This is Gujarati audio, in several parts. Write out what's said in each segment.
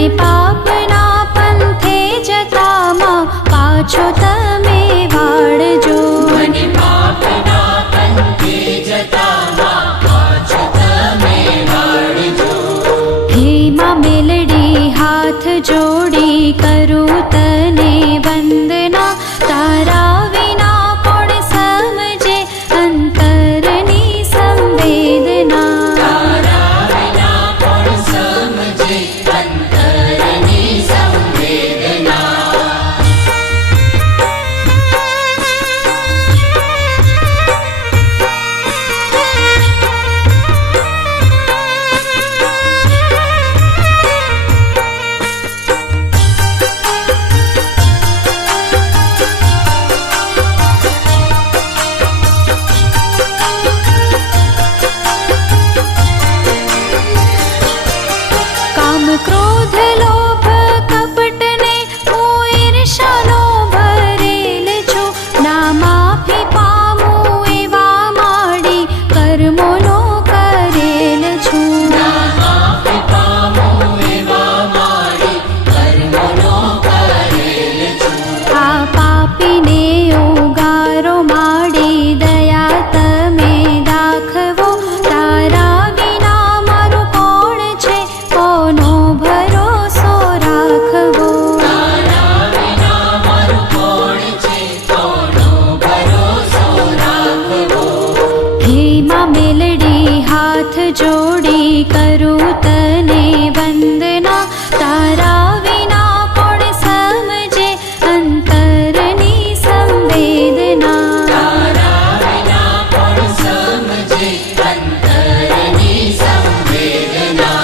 મને પાપના પંથે જતામાં પાછો તમે વાળજો. મને પાપના પંથે જતામાં પાછો તમે વાળજો. હે માં મેલડી હાથ જોડી કરું તને વંદના, તારા વિના કોણ સમજે અંતરની સંવેદના. તારા વિના કોણ સમજે અંતરની સંવેદના. કામ ક્રોધ લોભ કપટને હું ઈર્ષાનો ભરેલ છું. ના માફી પામું એવા માડી કર્મોનો કરેલ છું. ના માફી પામું એવા માડી કર્મોનો કરેલ છું. આ પાપીને ઉગારો માડી દયા તમે દાખવો. તારા વિના મારું કોણ છે, કોનો ભરોસો રાખવો. તારા વિના મારું કોણ છે, કોનો ભરોસો રાખવો. હે માં મેલડી હાથ જોડી કરું તને વંદના, તારા વિના કોણ સમજે અંતરની સંવેદના. તારા વિના કોણ સમજે અંતરની સંવેદના.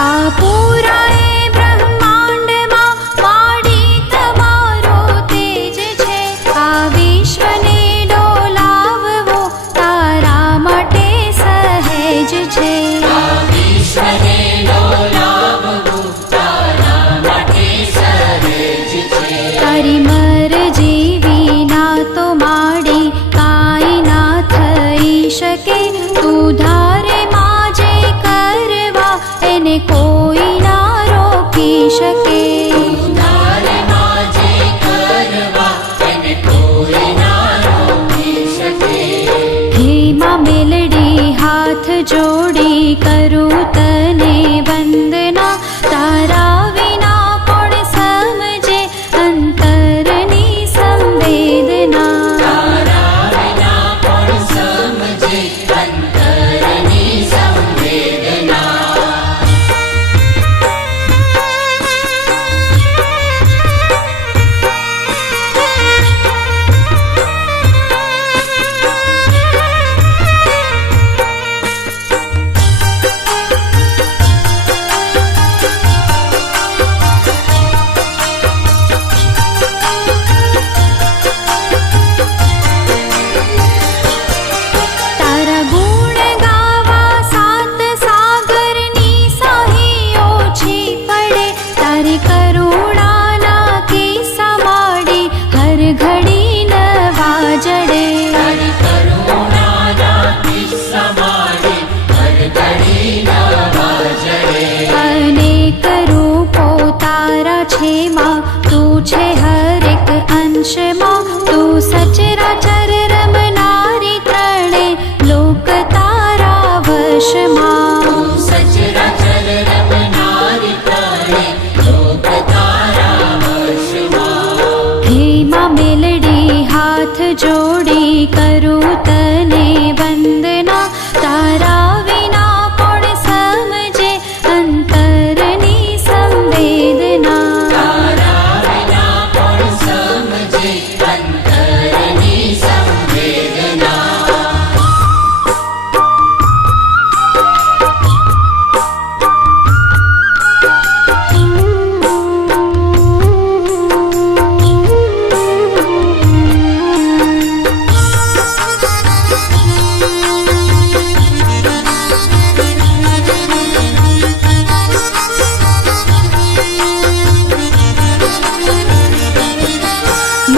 આ પૂરાએ બ્રહ્માંડમાં માડી તમારો તેજ છે. આ વિશ્વને ડોલાવવો તારા માટે સહેજ છે. આ વિશ્વને ડોલાવવું તારા માટે સહેજ છે. તારી મરજી વિના તો માડી કાંઈ ના થઈ શકે. તું ધારે માં જે કરવા એને કોઈ ના રોકી શકે. તારે માં જે કરવા એને કોઈ ના રોકી શકે. હે માં મેલડી હાથ જોડી કરું તને વંદના, તારા વિના કોણ સમજે અંતરની સંવેદના. તારા વિના કોણ સમજે અંતરની સંવેદના. તારા ગુણ ગાવા સાત સાગરની સાહી ઓછી પડે. તારી કરુણાના કિસ્સા માડી હર ઘડી નવા જડે. તારી કરુણાના કિસ્સા માડી હર ઘડી નવા જડે. અનેક રૂપો તારા છે માં, તું છે હરેક અંશમાં. તું સચરાચર રમનારી ત્રણે લોક તારા વશમાં. તું સચરાચર રમનારી ત્રણે લોક તારા વશમાં. હે માં મેલડી હાથ જોડી કરું તને વંદના, તારા વિના કોણ સમજે અંતરની સંવેદના. તારા વિના કોણ સમજે અંતરની સંવેદના.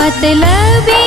मतलबी